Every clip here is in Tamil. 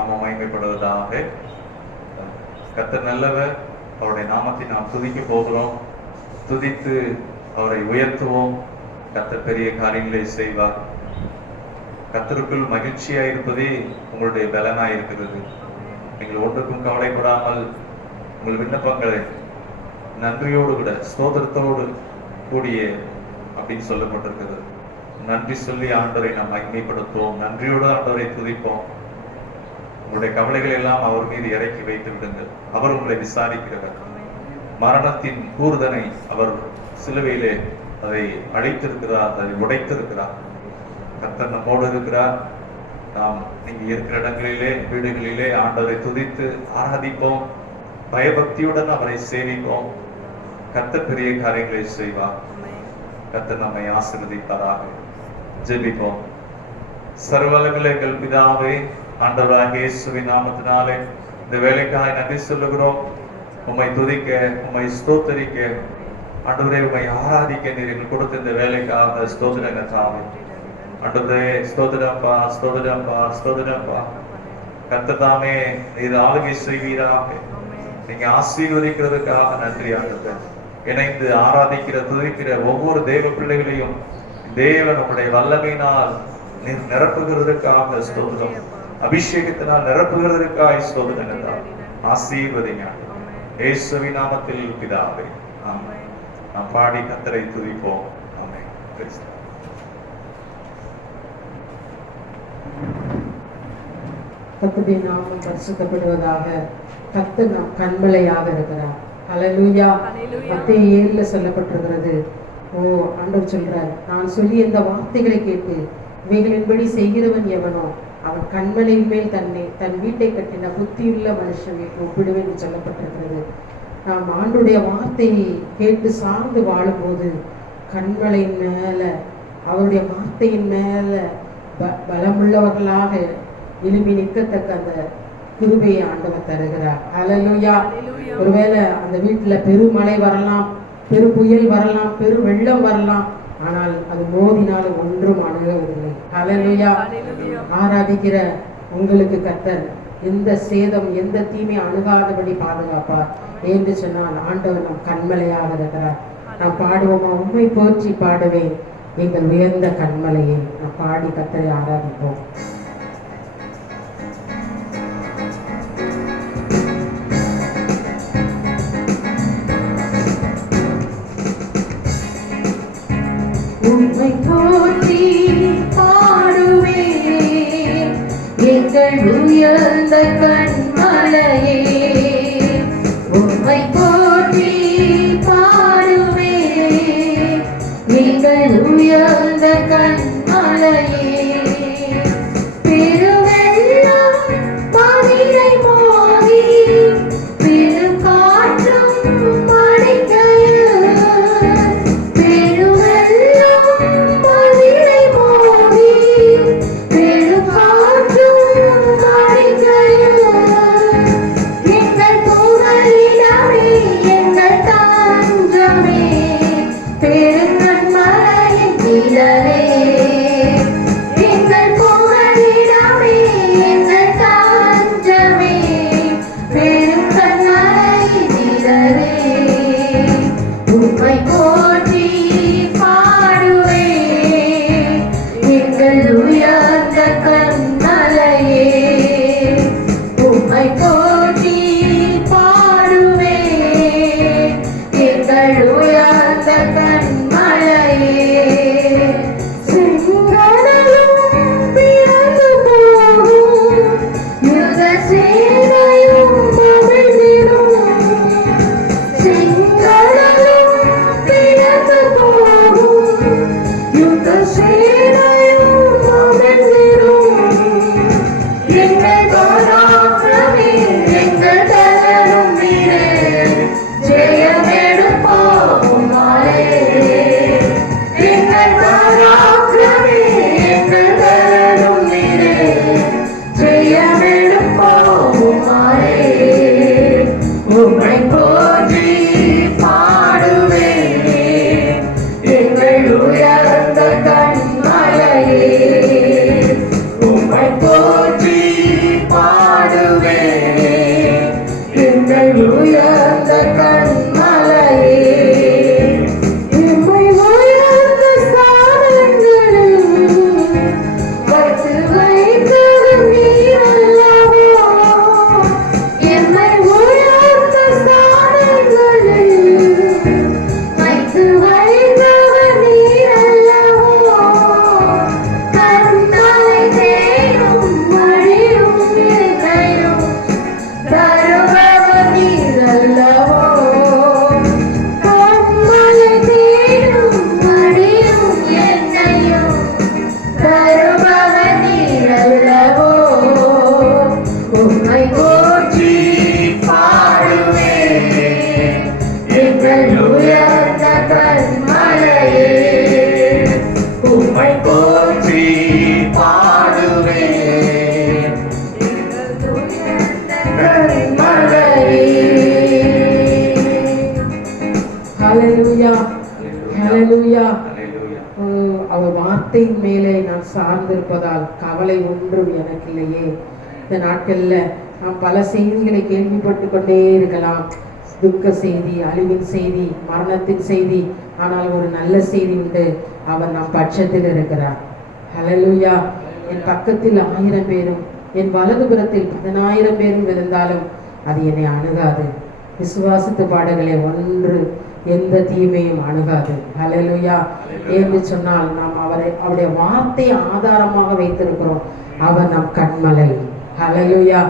நாமம் மகிமைப்படுவதாக. கர்த்தர் நல்லவர். அவருடைய நாமத்தை நாம் துதிக்க போகிறோம். துதித்து அவரை உயர்த்துவோம். கர்த்தர் பெரிய காரியங்களை செய்வார். கர்த்தருக்குள் மகிழ்ச்சியா இருப்பதே உங்களுடைய பலனாய் இருக்கிறது. நீங்கள் ஒன்றுக்கும் கவலைப்படாமல் உங்கள் விண்ணப்பங்களை நன்றியோடு கூட ஸ்தோத்திரத்தோடு கூடிய அப்படின்னு சொல்லப்பட்டிருக்கிறது. நன்றி சொல்லி ஆண்டவரை நாம் மகிமைப்படுத்துவோம். நன்றியோடு ஆண்டவரை துதிப்போம். உங்களுடைய கவலைகள் எல்லாம் அவர் மீது இறக்கி வைத்து விடுங்கள். அவர் உங்களை விசாரிக்கிறவர். மரணத்தின் கூறுதனை அவர் சிலுவையிலே அதை அழைத்திருக்கிறார், அதை உடைத்திருக்கிறார். கர்த்தர் நம்மோடு இருக்கிறார். நாம் நீங்க இருக்கிற இடங்களிலே, வீடுகளிலே ஆண்டவரை துதித்து ஆராதிப்போம். பயபக்தியுடன் அவரை சேவிப்போம். கர்த்தர் பெரிய காரியங்களை செய்வார். கர்த்தர் நம்மை ஆசீர்வதிப்பாராக. ஜெபிப்போம். சர்வவல்லமையுள்ள எங்கள் பிதாவே, ஆண்டவராகிய இயேசுவின் நாமத்தினாலே இந்த வேலைக்காக நன்றி சொல்லுகிறோம். உம்மை துதிக்க, உம்மை ஸ்தோத்தரிக்க, ஆண்டவரே உம்மை ஆராதிக்க நீர் எங்களுக்கு கொடுத்த இந்த வேலைக்காக ஸ்தோத்திரங்க சாமி. ஆண்டவரே ஸ்தோத்திரப்பா, ஸ்தோத்திரப்பா, ஸ்தோத்திரப்பா. கர்த்தர் தாமே நீர் ஆளுகை செய்வீராக. நீங்க ஆசீர்வதிக்கிறதுக்காக நன்றி ஆண்டவரே. இணைந்து ஆராதிக்கிற துதிக்கிற ஒவ்வொரு தேவ பிள்ளைகளையும் தேவன் உங்களுடைய வல்லமையினால் நீர் நிரப்புகிறதுக்காக ஸ்தோத்திரம். அபிஷேகத்தினால் நிரப்புகிறதுக்காக ஸ்தோத்திரம். ஆசீர்வதிங்க இயேசுவின் நாமத்தில் பிதாவே, ஆமென். நாம் பாடி கர்த்தரை துதிப்போம். ஆமென். கர்த்தருடைய நாமம் பரிசுத்தப்படுவதாக. கர்த்தர் நம் கண்மலையாக இருக்கிறார். ஹல்லேலூயா. மத்தேயு 7 சொல்லப்பட்டிருக்கிறது. ஆண்டவர் சொல்றார், நான் சொல்லி இந்த வார்த்தைகளை கேட்டு இவைகளின்படி செய்கிறவன் எவனோ அவன் கண்மலையின் மேல் தன் வீட்டை கட்டின புத்தியுள்ள மனுஷனை ஒப்பிடுவேன் என்று சொல்லப்பட்டிருக்கிறது. நாம் ஆண்டுடைய வார்த்தையை கேட்டு சார்ந்து வாழும்போது கண்மலையின் மேல, அவருடைய வார்த்தையின் மேல பலமுள்ளவர்களாக எழுப்பி நிற்கத்தக்க அந்த கிருபையை ஆண்டவர் தருகிறார். ஹல்லேலூயா. ஒருவேளை அந்த வீட்டுல பெருமழை வரலாம், பெரு புயல் வரலாம், பெரு வெள்ளம் வரலாம், ஆனால் அது மோதினாலும் ஒன்றும் அணுகவில்லை. ஹல்லேலூயா. ஆராதிக்கிற உங்களுக்கு கர்த்தர் எந்த சேதம், எந்த தீமை அணுகாதபடி பாதுகாப்பார் என்று சொன்னால் ஆண்டவர் நம் கண்மலையாக இருக்கிறார். நாம் பாடுவோமா? உம்மை போற்றி பாடுவேன் எங்கள் உயர்ந்த கண்மலையை. நாம் பாடி கர்த்தரை ஆராதிப்போம். உம்மை போற்றி பாடுவேன் எங்கள் உயர்ந்த கண்மலையே. உம்மை போற்றி பாடுவேன் எங்கள் உயர்ந்த கண்மலையே. பெருவெள்ளம் மதிலை மோதி பெருங்காற்றும் அடிக்கையில், ஜெயமெடுப்போம் மாறே. சார்ந்திருப்பதால் கவலை ஒன்றும் எனக்கு இல்லையே. இந்த நாட்கள்ல நாம் பல செய்திகளை கேள்விப்பட்டு கொண்டே இருக்கலாம். துக்க செய்தி, அழிவின் செய்தி, மரணத்தின் செய்தி. ஆனால் ஒரு நல்ல செய்தி உண்டு, அவர் நம் பட்சத்தில் இருக்கிறார். ஹல்லேலூயா. என் பக்கத்தில் 1000 பேரும் என் வலதுபுறத்தில் 10,000 பேரும் விழுந்தாலும் அது என்னை அணுகாது. விசுவாசித்து பாடுகளே, ஒன்று எந்த தீமையும் அணுகாது. ஹல்லேலூயா. என்று சொன்னால் நாம் அவருடைய வார்த்தையை ஆதாரமாக வைத்திருக்கிறோம். அவர் நம் கண்மலை. ஹல்லேலூயா.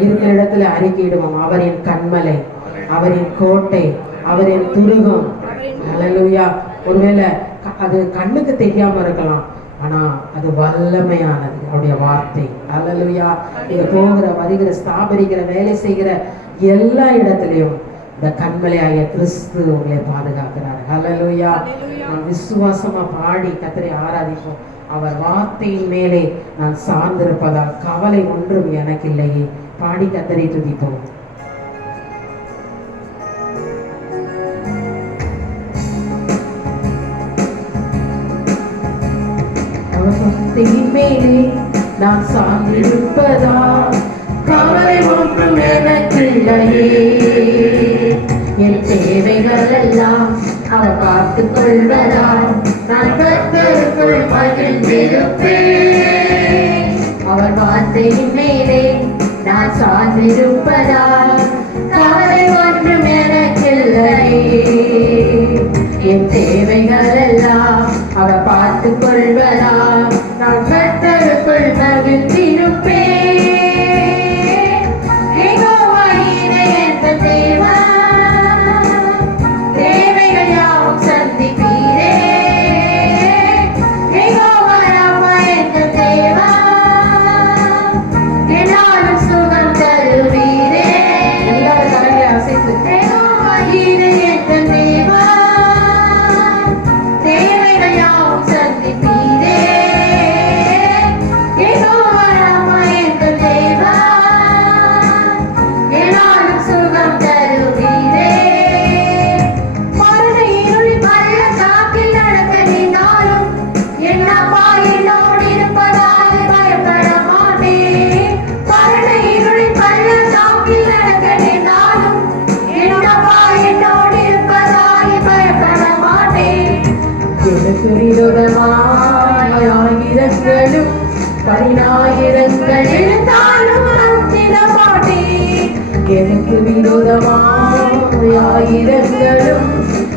இருக்கிற இடத்துல அறிக்கையிடுவோம், அவர் என் கண்மலை, அவர் என் கோட்டை, அவர் என் துருகம். ஹல்லேலூயா. ஒருவேளை அது கண்ணுக்கு தெரியாம இருக்கலாம், ஆனா அது வல்லமையானது அவருடைய வார்த்தை. ஹல்லேலூயா. நீங்க போகிற, வருகிற, ஸ்தாபரிக்கிற, வேலை செய்கிற எல்லா இடத்திலையும் இந்த கண்மலையாகிய கிறிஸ்து உங்களை பாதுகாக்கிறார். ஹல்லேலூயா. நாம் விசுவாசமா பாடி கர்த்தரை ஆராதிப்போம். அவர் வார்த்தையின் மேலே நான் சார்ந்திருப்பதால் கவலை ஒன்றும் எனக்கு இல்லையே. பாடி கர்த்தரை துதிப்போம். வார்த்தையின் மேலே நான் சார்ந்திருப்பதால் கவலை ஒன்றும் எனக்கு இல்லையே. என் தேவைகள் எல்லாம் அவர் பார்த்துக் கொள்வதால் நான் கர்த்தருக்குள் மகிழ்ந்திருப்பேன். அவர் வார்த்தையின் மேலே நான் சார்ந்திருப்பதால் கவலை ஒன்றும் எனக்கில்லையே. என் தேவைகள் எல்லாம் அவர் பார்த்துக் கொள்வதால் நான் கர்த்தருக்குள் மகிழ்ந்திருப்பேன். ஆயிரங்களும் 10,000 எழுந்தாலும் அஞ்சிட மாட்டேன். எனக்கு விரோதமாய் ஆயிரங்களும்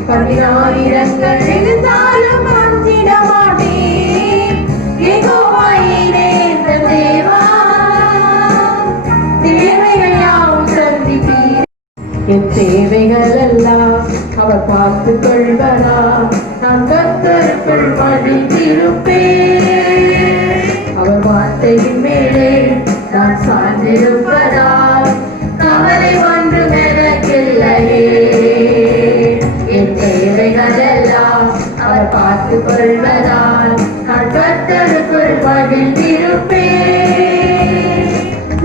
10,000 எழுந்தாலும் அஞ்சிட மாட்டேன். யெகோவா என் தேவா, தேவைகள் யாவும் சந்திப்பீர். என் தேவைகள் எல்லாம் அவர் பார்த்துக் கொள்வதா நான் கர்த்தருக்குள் மகிழ்ந்திருப்பேன். அவர் வார்த்தையின் மேலே நான் சார்ந்திருப்பதால் கவலை ஒன்றும் எனக்கில்லையே. என் தேவைகள் எல்லாம் அவர் பார்த்துக் கொள்வதால் நான் கர்த்தருக்குள் மகிழ்ந்திருப்பேன்.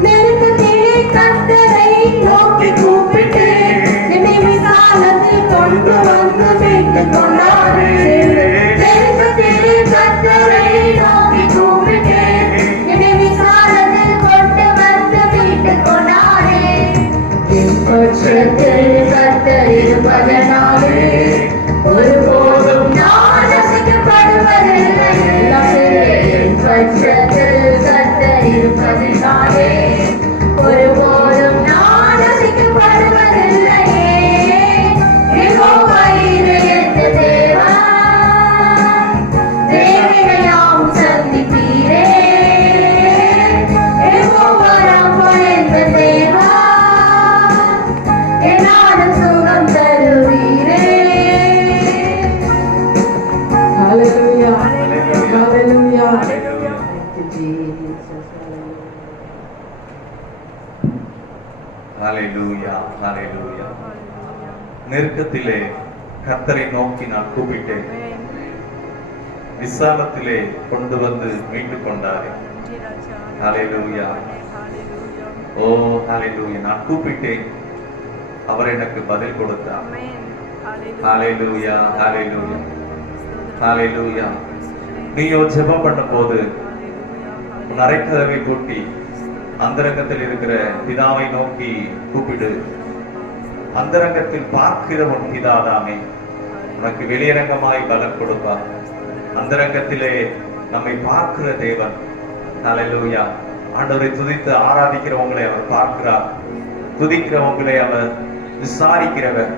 நெருக்கத்திலே கர்த்தரை நோக்கி கூப்பிட்டு என்னை விசாலத்தில் கொண்டு வந்து மீட்டுக் கொண்டாரே. நெருக்கத்திலே கர்த்தரை நோக்கி கூப்பிட்டு என்னை விசாலத்தில் கொண்டு வந்து மீட்டுக் கொண்டாரே. என் பட்சத்தில் கர்த்தர் இருப்பதனாலே ஒருபோதும் நான் அசைக்கப்படுவதில்லை. என் பட்சத்தில் கர்த்தர் இருப்பதனாலே ஒருபோதும் நான் அசைக்கப்படுவதில்லையே. யெகோவா என் தேவா, தேவைகள் யாவும் சந்திப்பீரே. யெகோவா ராமா என் தேவா, என்னாலும் சுகம் தருவீரே. ஹல்லேலூயா, ஹல்லேலூயா. ஹல்லேலூயா, ஹல்லேலூயா. நெருக்கத்திலே கர்த்தரை நோக்கி நான் கூப்பிட்டேன், விசாலத்திலே கொண்டு வந்து மீட்டுக் கொண்டாரே. ஹல்லேலூயா. ஓ ஹல்லேலூயா. நான் கூப்பிட்டேன், அவர் எனக்கு பதில் கொடுத்தார். ஹல்லேலூயா, ஹல்லேலூயா, ஹல்லேலூயா. நீயோ ஜெபம் பண்ணும்போது உன் அரைக்கதவை பூட்டி அந்தரங்கத்தில் இருக்கிற பிதாவை நோக்கி கூப்பிடு. அந்தரங்கத்தில் பார்க்கிற உன் பிதாதாமே உனக்கு வெளியரங்கமாய் பலம் கொடுப்பார். அந்தரங்கத்திலே நம்மை பார்க்கிற தேவன். ஹல்லேலூயா. ஆண்டவரை துதித்து ஆராதிக்கிறவங்களை அவர் பார்க்கிறார். துதிக்கிறவங்களை அவர் விசாரிக்கிறவர்.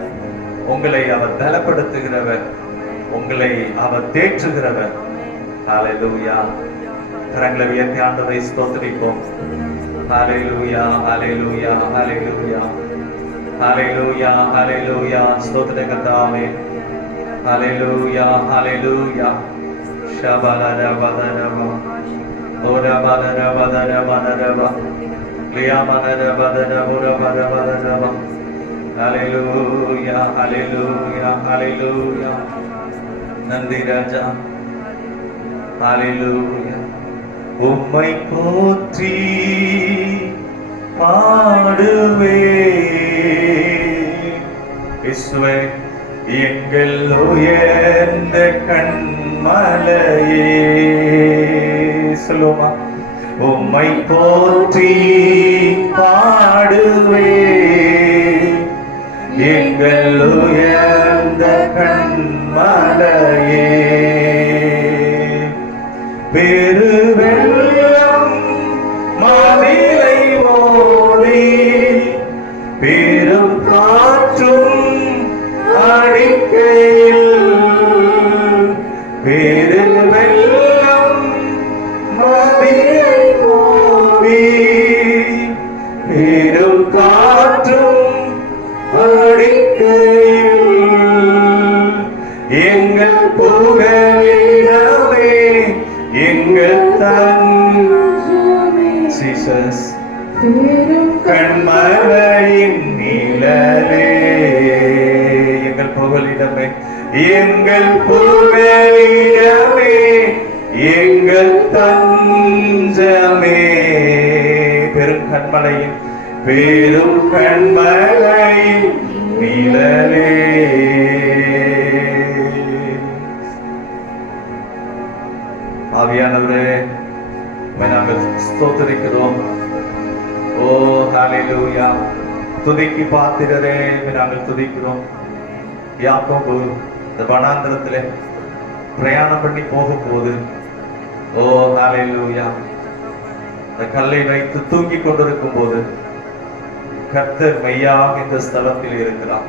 உங்களை அவர் பலப்படுத்துகிறவர். உங்களை அவர் தேற்றுகிறவர். ஹல்லேலூயா. கரங்களை உயர்த்தி ஆண்டவரை ஸ்தோத்திரிப்போம். ஹல்லேலூயா, ஹல்லேலூயா, ஹல்லேலூயா, ஹல்லேலூயா, ஹல்லேலூயா. ஸ்தோத்திர கர்த்தாவே. ஹல்லேலூயா, ஹல்லேலூயா. ஷபலரபதரப ஓரபதரபதரபதரப லியமனரபதரபதரபதரப. ஹல்லேலூயா, ஹல்லேலூயா, ஹல்லேலூயா. நன்றி ராஜா. ஹல்லேலூயா. உம்மை போற்றி பாடுவே இயேசுவே எங்கள் உயர்ந்த கண்மலையே. சொல்லுமா. உம்மை போற்றி பாடுவே எங்கள் உயர்ந்த கண்மலையே. பெருவெள்ளம் மதிலை மோதி பெரும் காற்றும் அடிக்கையில் பெருவெள்ளம் மதிலை மோதி பெரும் காற்றும் அடிக்கையில் எங்கள் புகலிடமே எங்கள் தஞ்சமே. ஜீசஸ் கண்மலையின் நிழலே எங்கள் புகலிடமே எங்கள் புகலிடமே எங்கள் தஞ்சமே. பெரும் கண்மலையின் பெரும் கண்மலையின் நிழலே. ஆவியானவரே நாங்கள் ஸ்தோத்திரிக்கிறோம். ஓ ஹல்லேலூயா. துதிக்கு பாத்திரரே நாங்கள் துதிக்கிறோம். யாக்கோபு இந்த வனாந்திரத்திலே பிரயாணம் பண்ணி போகும்போது ஓ ஹல்லேலூயா இந்த கல்லை வைத்து தூங்கி கொண்டிருக்கும் போது கர்த்தர் மெய்யாக இந்த ஸ்தலத்தில் இருக்கிறார்.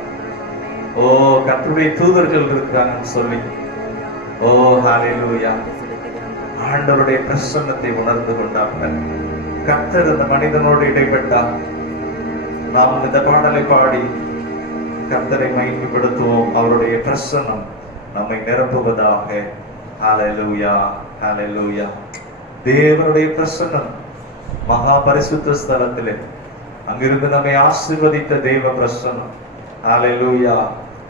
ஓ கர்த்தருடைய தூதர்கள் இருக்கிறாங்கன்னு சொல்லி ஓ ஹல்லேலூயா ஆண்டவருடைய பிரசன்னத்தை உணர்ந்து கொண்டார்கள். கர்த்தர் இந்த மனிதனோடு இடைப்பட்டார். நாம் இந்த பாடலை பாடி கர்த்தரை மகிமைப்படுத்துவோம். அவருடைய பிரசன்னம் நம்மை நிரப்புவதாக. ஹல்லேலூயா, ஹல்லேலூயா. தேவனுடைய பிரசன்னம் மகா பரிசுத்த ஸ்தலத்திலே அங்கிருந்து நம்மை ஆசீர்வதித்த தேவ பிரசன்னம். ஹல்லேலூயா.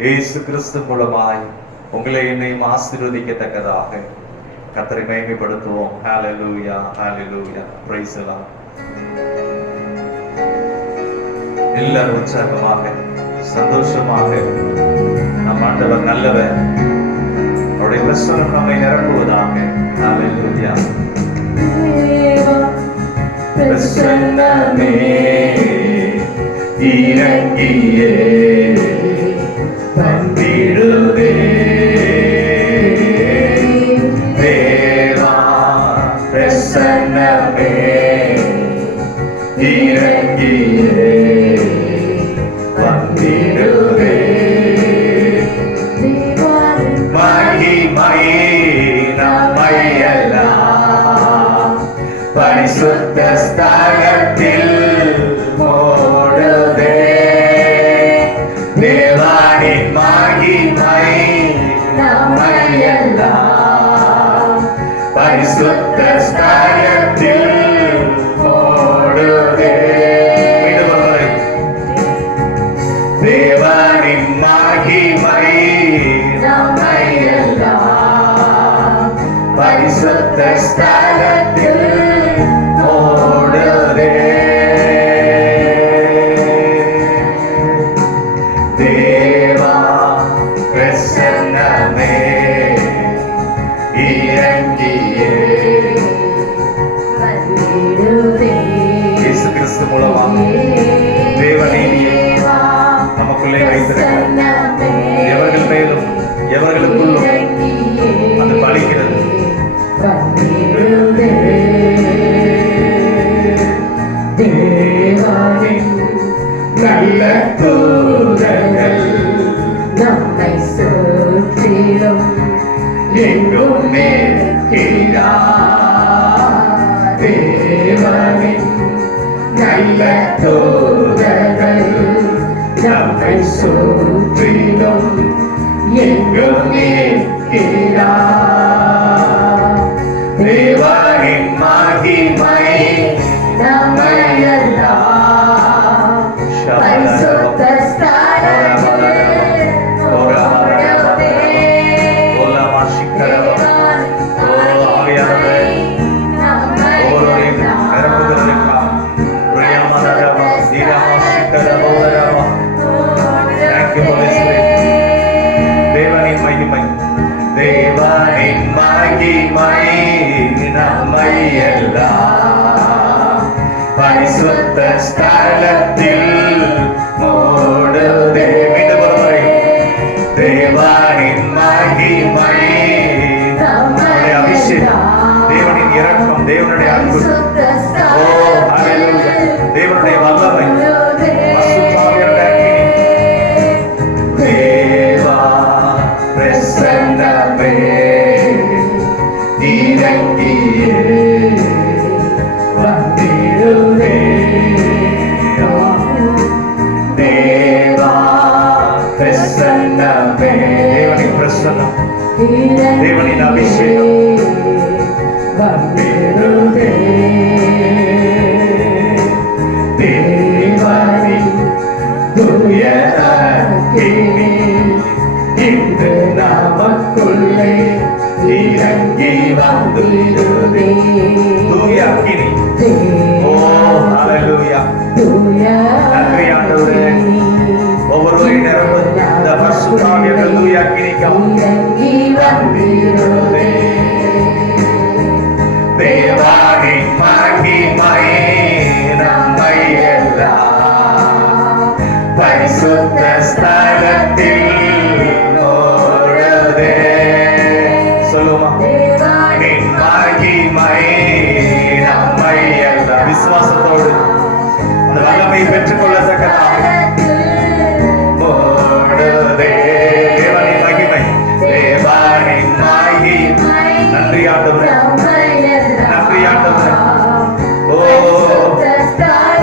இயேசு கிறிஸ்து மூலமாய் உங்களை என்னையும் ஆசீர்வதிக்கத்தக்கதாக கர்த்தரை மகிமைப்படுத்துவோம். ஹல்லேலூயா, ஹல்லேலூயா. Praise the Lord. எல்லாரும் உற்சாகமாக சந்தோஷமாக நம் ஆண்டவர் நல்லவர். அவருடைய பிரசன்னம் நம்மை நிரப்புவதாக. ஹல்லேலூயா. பிரசன்னமே இறங்கியே வந்திடுவே. தேவா பிரசன்னமே இறங்கியே வந்திடுவே. மகிமை நம்மையெல்லாம் பரிசுத்த ஸ்தலத்தில் மூடுதே. தேவானின் நல்ல தூதர்கள் நம்மை சுற்றிலும் எங்கும் நிற்கிறார். தேவனின் நல்ல தூதர்கள் நம்மை சுற்றிலும் எங்கும் நிற்கிறார். தேவனின் மகிமை நம்மை எல்லாம் பரிசுத்த ஸ்தலத்தில் ஓடுதே. தேவனின் மகிமை நம்மை எல்லாம் பரிசுத்த ஸ்தலத்தில் ஓடுதே. மீண்டும் ஒரு முறை. தேவனின் மகிமை நம்முடைய அபிஷேகம், தேவனின் இரக்கம், தேவனுடைய அன்பு, ஓ ஹல்லேலூயா, தேவனுடைய வல்லமை, பரிசுத்தாவியானவருடைய அக்கினி. தேவா பிரசன்னமே இறங்கியே வந்திடுவே. தேவா பிரசன்னமே, தேவனின் பிரசன்னம், தேவனின் அபிஷேகம் வந்திடுவே. தேவனின் தூய அக்கினி இன்று நமக்குள்ளே இறங்கி வந்திடுவே. தூய அக்கினி, ஓ ஹல்லேலூயா. நன்றி ஆண்டவரே. ஒவ்வொருவரையும் நிரம்ப இந்த பரிசுத்தாவியான தூய அக்கினிக்காக இறங்கி வந்திடுவே. தேவனின் மகிமை நம்மை எல்லாம் பரிசுத்த ஸ்தலத்தில் ஓடுதே. சொல்லுமா? தேவனின் மகிமை நம்மை எல்லாம் விசுவாசத்தோடு அந்த வல்லமை பெற்றுக்கொள்ளத்தக்கதாக ஓடுதே. தேவனின் மகிமை, தேவனின் மகிமை. நன்றி ஆண்டவரே, நன்றி ஆண்டவரே. ஓ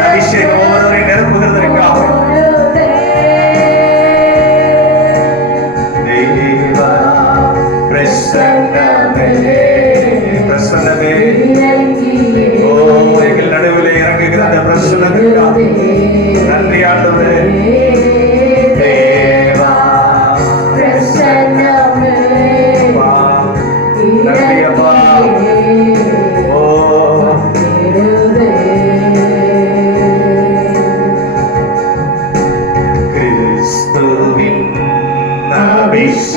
அபிஷேகம் ஒவ்வொருவரை நிரப்புகிறதற்காக தேவா பிரசன்னமே, பிரசன்னமே. ஓ எங்கள் நடுவிலே இறங்குகிற அந்த பிரசன்னத்திற்காக நன்றி ஆண்டவரே. தேவா பிரசன்னமே, நன்றி அப்பா. ஓ கிறிஸ்துவின்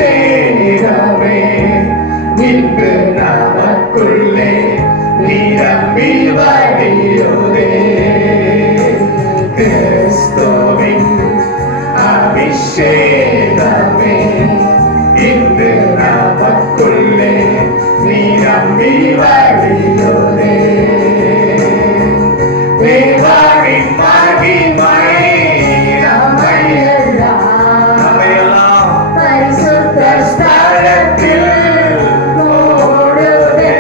அபிஷேகமே இன்று நமக்குள்ளே நிரம்பி வழியுதே. கிறிஸ்துவின் அபிஷேகமே இன்று நமக்குள்ளே நிரம்பி வழியுதே. தேவனின் மகிமை நம்மை எல்லாம் பரிசுத்த ஸ்தலத்தில் ஓடுதே.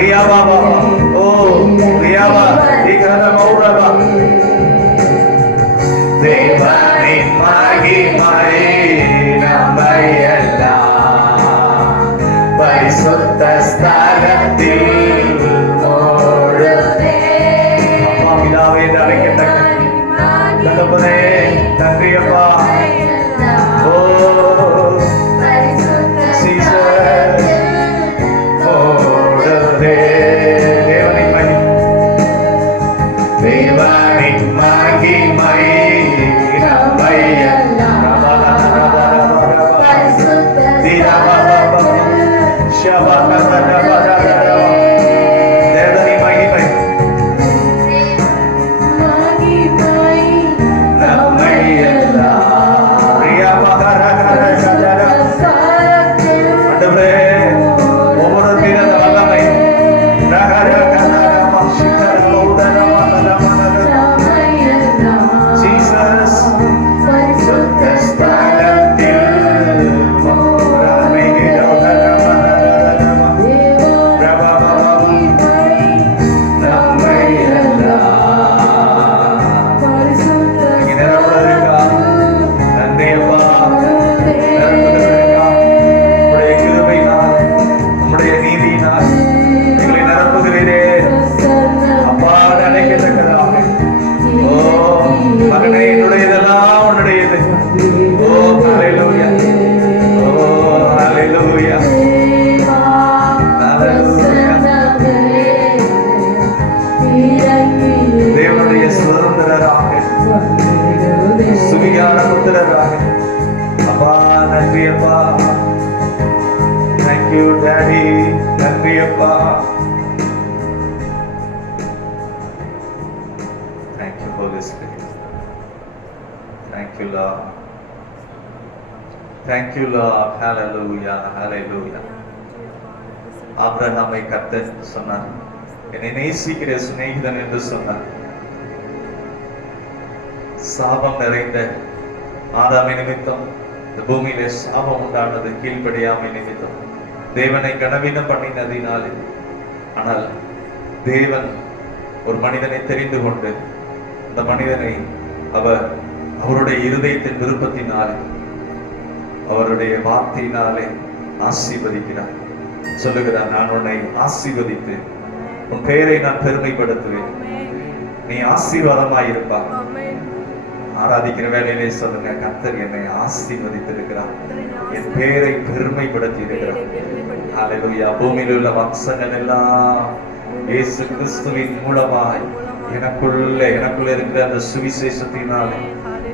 Riyababa. Oh, Riyaba. Ikana Mauraba. தேவனின் மகிமை நம்மையெல்லாம் பரிசுத்த ஸ்தலத்தில் மூடுதே. அப்பா பிதாவே என்று அழைக்கத்தக்க தகப்பனே நன்றி அப்பா. ஓ சீசர் மூடுதே. தேவனின் மகிமை தேவனின் மகிமை Thank you, Lord. Hallelujah. Hallelujah. ஆபிரகாமை கர்த்தர் சொன்னார், என்னை நேசிக்கிற சிநேகிதன் என்று சொன்னார். சாபம் நிறைந்த ஆதாமை நிமித்தம் இந்த பூமியிலே சாபம் உண்டானது கீழ்ப்படியாமை நிமித்தம், தேவனை கனவீனம் பண்ணினதினாலே. ஆனால் தேவன் ஒரு மனிதனை தெரிந்து கொண்டு அந்த மனிதனை அவருடைய இருதயத்தின் விருப்பத்தினாலே அவருடைய வார்த்தையினாலே ஆசீர்வதிக்கிறார். சொல்லுகிறார், நான் உன்னை ஆசீர்வதித்து உன் பெயரை நான் பெருமைப்படுத்துவேன், நீ ஆசீர்வாதமாயிருப்பா. ஆராதிக்கிற வேலையிலே சொல்லுங்க, கர்த்தர் என்னை ஆசீர்வதித்திருக்கிறார், என் பெயரை பெருமைப்படுத்தி இருக்கிறார். ஹல்லேலூயா. பூமியில் உள்ள வம்சங்கள் எல்லாம் இயேசு கிறிஸ்துவின் மூலமாய் எனக்குள்ள இருக்கிற அந்த சுவிசேஷத்தினாலே,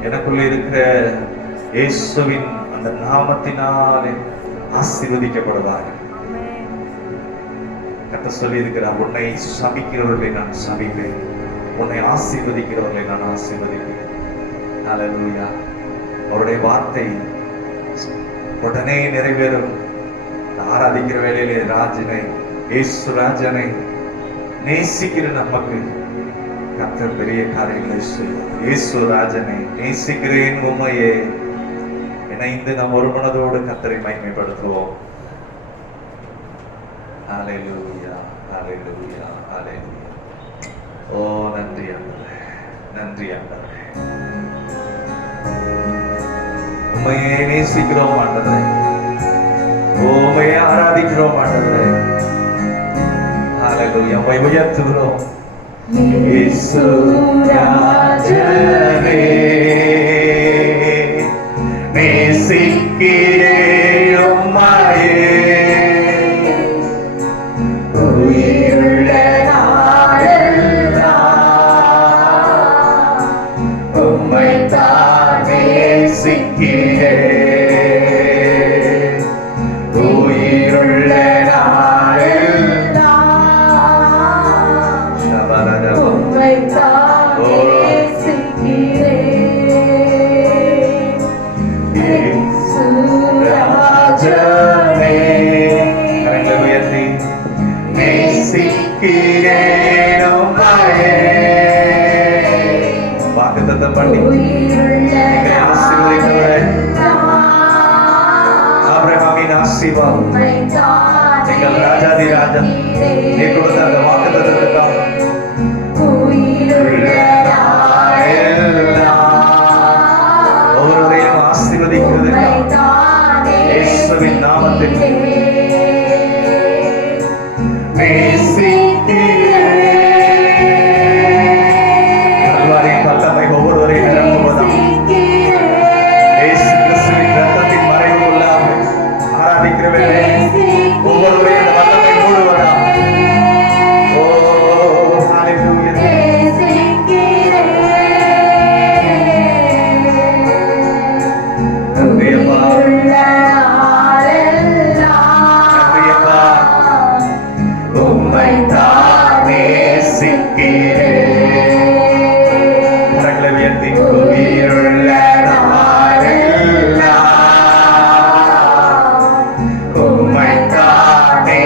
எனக்குள்ள இருக்கிற இயேசுவின் அந்த நாமத்தினாலே ஆசீர்வதிக்கப்படுவார்கள். கர்த்தர் சொல்லி இருக்கிறார், உன்னை சபிக்கிறவர்களை நான் சபிப்பேன், உன்னை ஆசீர்வதிக்கிறவர்களை நான் ஆசீர்வதிப்பேன். ஹல்லேலூயா. அவருடைய வார்த்தை உடனே நிறைவேறும். ஆராதிக்கிற வேளையிலே ராஜனை, இயேசு ராஜனை நேசிக்கிற நமக்கு கர்த்தர் பெரிய காரியங்களை செய்வார். இயேசு ராஜனை நேசிக்கிறேன் உம்மையே இணைந்து நாம் ஒரு மனதோடு கர்த்தரை மகிமைப்படுத்துவோம். ஹல்லேலூயா, ஹல்லேலூயா, ஹல்லேலூயா. ஓ நன்றி ஆண்டவரே, நன்றி ஆண்டவரே. உம்மையே நேசிக்கிறோம் ஆண்டவரே, உம்மையே ஆராதிக்கிறோம் ஆண்டவரே. ஹல்லேலூயா. உம்மை உயர்த்துகிறோம். இயேசு ராஜனே நேசிக்கிறேன் உம்மையே, உயிருள்ள நாளெல்லாம் உம்மைத்தான் நேசிக்கிறேன், உயிருள்ள நாளெல்லாம் உம்மைத்தான் நேசிக்கிறேன். இயேசு ராஜனே கரங்களை உயர்த்தி நேசிக்கிறேன் உம்மையே. வாக்குத்தத்தம் பண்ணி ஆசீர்வதிக்கிறவரே, ஆபிரகாமின் ஆசீர்வாதம், எங்கள் ராஜாதி ராஜா, நீர் கல்வாரியின் வல்லமை ஒவ்வொருவரையும் நிரப்புவதாம். இயேசு கிறிஸ்துவின் இரத்தத்தின் மறைவு உள்ளாக ஆராதிக்கிறவர்களே, ஒவ்வொருவரையும் இந்த வல்லமை மூடுவதாம். ஓ ஹalleluya. நன்றியப்பா, நன்றியப்பா, உம்மை தானே சிக்கிறேன். கரங்களை உயர்த்தி உயிருள்ள நாளெல்லாம் உம்மை தானே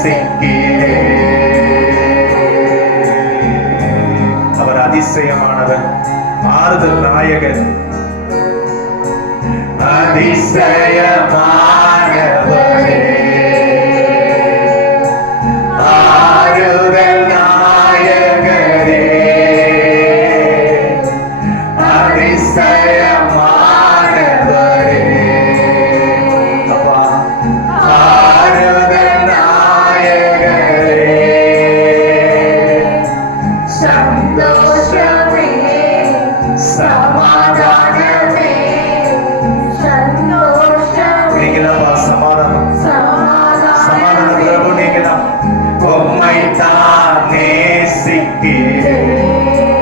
சிக்கிறேன். அவர் அதிசயமானவர், ஆறுதல் நாயகன், அதிசயமானவரே, ஆறுதல் நாயகரே, அதிசயமானவரே. அப்பா, ஆறுதல் நாயகரே, சந்தோஷமே சமாதானமே. நீங்கதாப்பா சமாதானம், சமாதான பிரபு நீங்கதான். உம்மை தான் நேசிக்கிறேன்.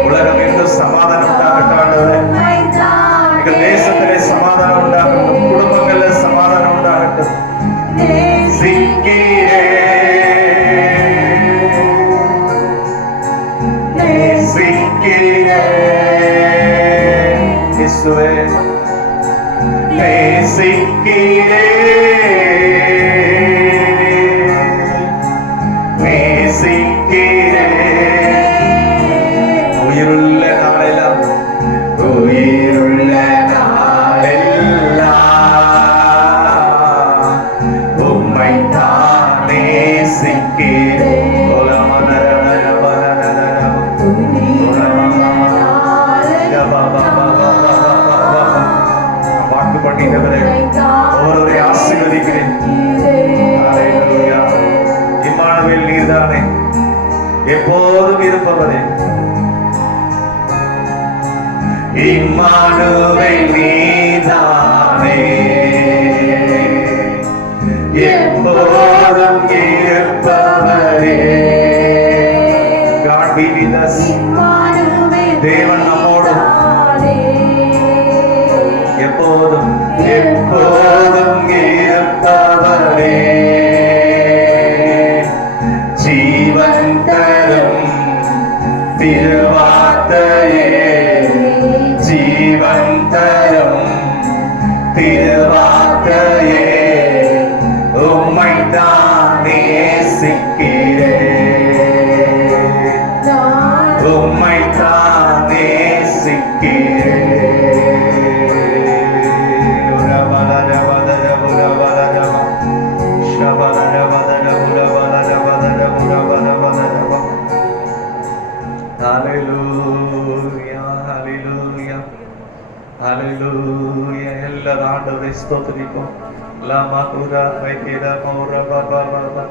உலகம் எங்கும் சமாதானம் உண்டாகட்டும் ஆண்டவரே. எங்க தேசத்திலே சமாதானம் உண்டாகட்டும், குடும்பங்கள்ல சமாதானம் உண்டாகட்டும். நேசிக்கிறேன் இயேசுவே, நேசிக்கிறேன், நேசிக்கிறேன். உயிருள்ள நாளெல்லாம், உயிருள்ள நாளெல்லாம் உம்மை தான் நேசிக்கிறேன். வாக்கு பண்ணினவரே, ஒவ்வொருவரை ஆசீர்வதிக்கிறேன். ஹalleluya. இம்மானுவேல் நீர்தானே, எப்போதும் இருப்பவரே. இம்மானுவேல் நீர்தானே, எப்போதும் இருப்பவரே. God be with us. தேவன் நம்மோடு எப்போதும் எப்போதும் இருப்பவரே. ஜீவன் தரும் திருவார்த்தையே, ஜீவன் தரும் திருவார்த்தையே, உம்மை தான் நேசிக்கிறேன், உம்மை தான் நேசிக்கிறேன். Hallelujah, hallelujah, hallelujah. எல்லாரும் ஆண்டவரை ஸ்தோத்திரிப்போம். லாமா குரா வைத்திரா மௌரா பாபா பாபா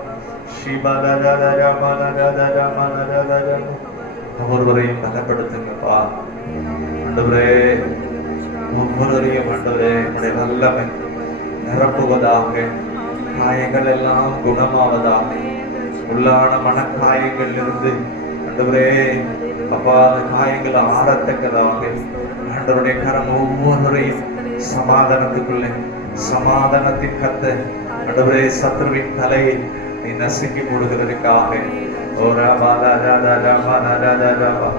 ஷிபாலரரா மலரரா மலரரா. ஒவ்வொருவரையும் பலப்படுத்துங்கப்பா ஆண்டவரே. ஒவ்வொருவரையும் ஆண்டவரே உம்முடைய வல்லமை நிரப்புவதாக, காயங்கள் எல்லாம் குணமாவதாக, உள்ளான மனக்காயங்கள் இருந்து ஆண்டவரே அப்பா அந்த காயங்கள் ஆறத்தக்கதாக ஆண்டவருடைய கரம் ஒவ்வொருவரையும் சமாதானத்துக்குள்ளே, சமாதானத்தின் கத்த ஆண்டவரே சத்ருவின் தலையை நீ நசுக்கி போடுகிறதுக்காக ஓ ராபாலா ராதா ராபாலா ராதா ராபா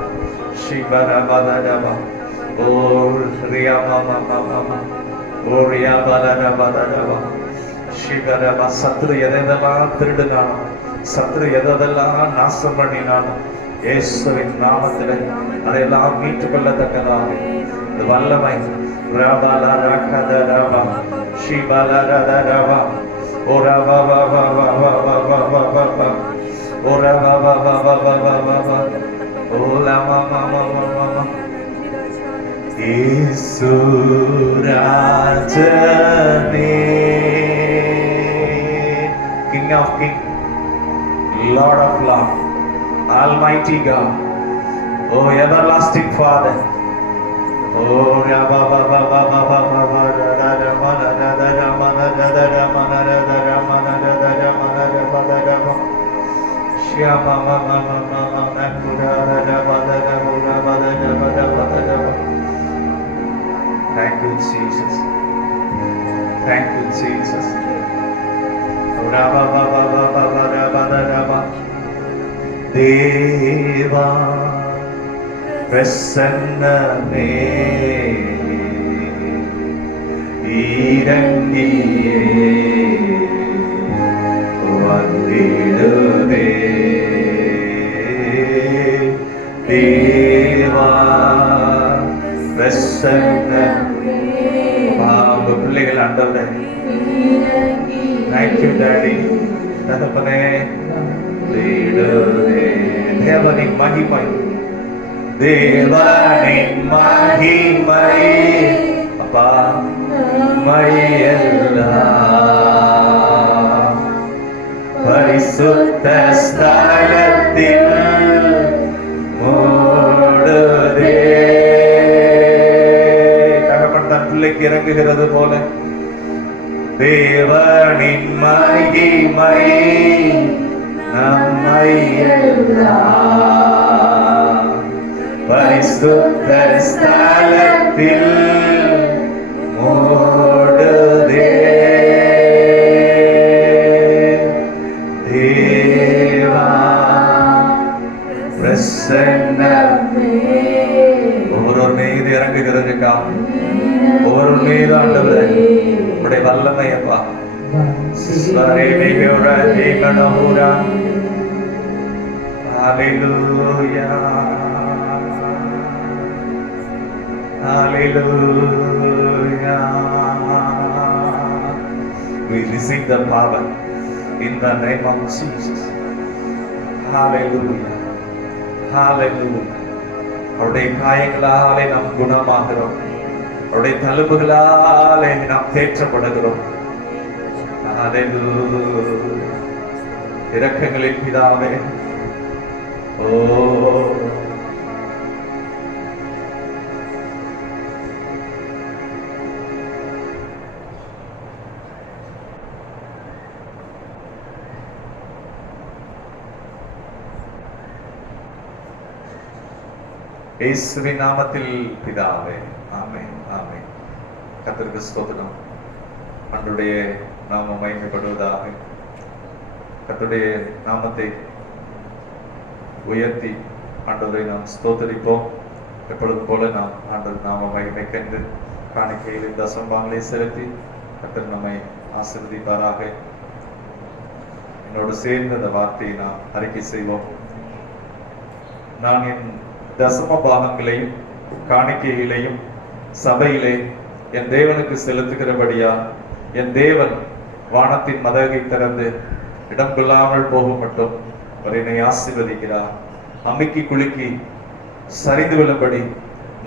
ஷிபா ராபாலா ராபா ஓ ரியா மாமா மாமா ஓ ரியா பாலா ராபாலா ராபா ஷிபா ராபா. சத்ரு எதெல்லாம் திருடுனாலும், சத்ரு எதெல்லாம் நாசம் பண்ணினாலும் இயேசுவின் நாமத்தில் அதையெல்லாம் மீட்டுக் கொள்ளத்தக்கதாக இந்த வல்லமை ராபாலா ராகத ராபா ஷிபாலா ராதா ராபா ஓ ராபா வா வா வா வா வா வா வா வா வா ஓ ராபா வா வா வா வா வா வா வா ஓ லாமா மாமா மாமா இயேசு ராஜனே. King of Kings, Lord of Lords, Almighty God, oh everlasting Father, oh Rabba Baba Baba Baba Radha Mana Radha Mana Radha Mana Radha Mana Radha Mana Radha Radha Shama Mama Mama Nakura Radha Mana Radha Mana Radha Mana Radha. Thank you, Jesus. Thank you, Jesus. Rabba Baba Baba Baba Radha Deva பிரசன்னமே இறங்கியே வந்திடுவே தேவா பிரசன்னமே. உங்க பிள்ளைகள் ஆண்டவரே, தேங்க்யூ டாடி, தகப்பனே, தேவனின் மகிமை, தேவனின் மகிமை, அப்பா மழையெல்லாம் பரிசுத்த ஸ்தலத்தில் மூடுதே. தகப்பன் தன் பிள்ளைக்கு இறங்குகிறது போல தேவனின் மகிமை நம்மை எல்லாம் பரிசுத்த ஸ்தலத்தில் மூடுதே. தேவா பிரசன்னமே. ஒவ்வொரு மீது இறங்குகிறதுக்கா, ஒவ்வொரு மீது ஆண்டவரே உடைய வல்லமை அப்பா. Hallelujah. Hallelujah. We receive the power in the name of Jesus. Hallelujah. Hallelujah. அவருடைய காயங்களாலே நாம் குணமாகிறோம், அவருடைய தழும்புகளாலே நாம் தேற்றப்படுகிறோம். Hallelujah. இரக்கங்களின் பிதாவே, ஓ இயேசுவின் நாமத்தில் பிதாவே, ஆமென் ஆமென். கர்த்தருக்கு ஸ்தோத்திரம். ஆண்டவருடைய நாமம் மகிமைப்படுவதாக. கர்த்தருடைய நாமத்தை உயர்த்தி ஆண்டவரை நாம் ஸ்தோத்தரிப்போம். எப்பொழுது போல நாம் ஆண்டவர் நாம மகிமைக்கென்று காணிக்கையில் தசம்பாங்களை செலுத்தி கர்த்தர் நம்மை ஆசீர்வதிப்பாராக. என்னோடு சேர்ந்த அந்த வார்த்தையை நாம் அறிக்கை செய்வோம். நான் என் தசம பாகங்களையும் காணிக்கைகளையும் சபையிலே என் தேவனுக்கு செலுத்துகிறபடியா என் தேவன் வானத்தின் மதகை திறந்து இடம் கொள்ளாமல் போக மட்டும் அவர் என்னை ஆசீர்வதிக்கிறார். அம்மிக்கு குலுக்கி சரிந்து விழும்படி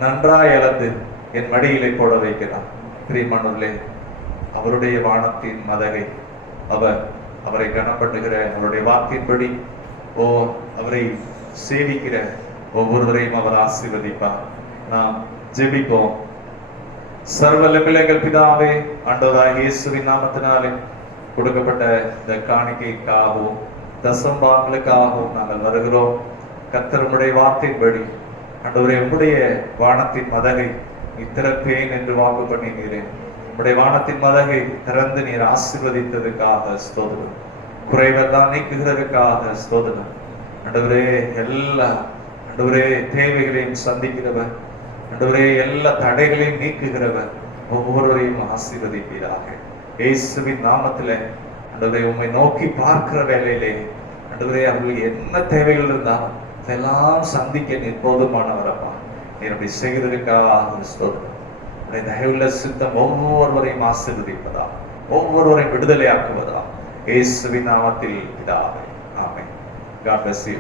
நன்றாய் அளந்து என் மடியிலே போட வைக்கிறார். பிரியமானவர்களே, அவருடைய வானத்தின் மதகை அவரை கனப்படுகிற அவருடைய வாக்கின்படி அவரை சேவிக்கிற ஒவ்வொருவரையும் அவர் ஆசீர்வதிப்பார். நாம் ஜெபிப்போம். சர்வ வல்லமையுள்ள பிதாவே, ஆண்டவராகிய இயேசுவின் நாமத்தினாலே கொடுக்கப்பட்ட இந்த காணிக்கைக்காகவும் தசம்பாங்களுக்காகவும் நாங்கள் வருகிறோம். கர்த்தர் உம்முடைய வார்த்தையின்படி ஆண்டவரே, உம்முடைய வானத்தின் மதகை நீ திறப்பேன் என்று வாக்கு பண்ணினீரே. உம்முடைய வானத்தின் மதகை திறந்து நீர் ஆசீர்வதித்ததுக்காக ஸ்தோத்திரம். குறைவெல்லாம் நீக்குகிறதுக்காக ஸ்தோத்திரம். ஆண்டவரே, எல்லா ஆண்டவரே தேவைகளையும் சந்திக்கிறவர், ஆண்டவரே எல்லா தடைகளையும் நீக்குகிறவர், ஒவ்வொருவரையும் ஆசீர்வதிப்பீராக. இயேசுவின் நாமத்திலே ஆண்டவரே, உம்மை நோக்கி பார்க்கிற வேளையிலே ஆண்டவரே, அவர்களுக்கு என்ன தேவைகள் இருந்தாலும் அதெல்லாம் சந்திக்க நீர் போதுமானவரப்பா. நீர் அப்படி செய்கிறதுக்காக ஸ்தோத்திரம். உடைய தயவுள்ள சித்தம் ஒவ்வொருவரையும் ஆசீர்வதிப்பதா, ஒவ்வொருவரையும் விடுதலையாக்குவதா, இயேசுவின் நாமத்தில் பிதாவே, ஆமென். God bless you.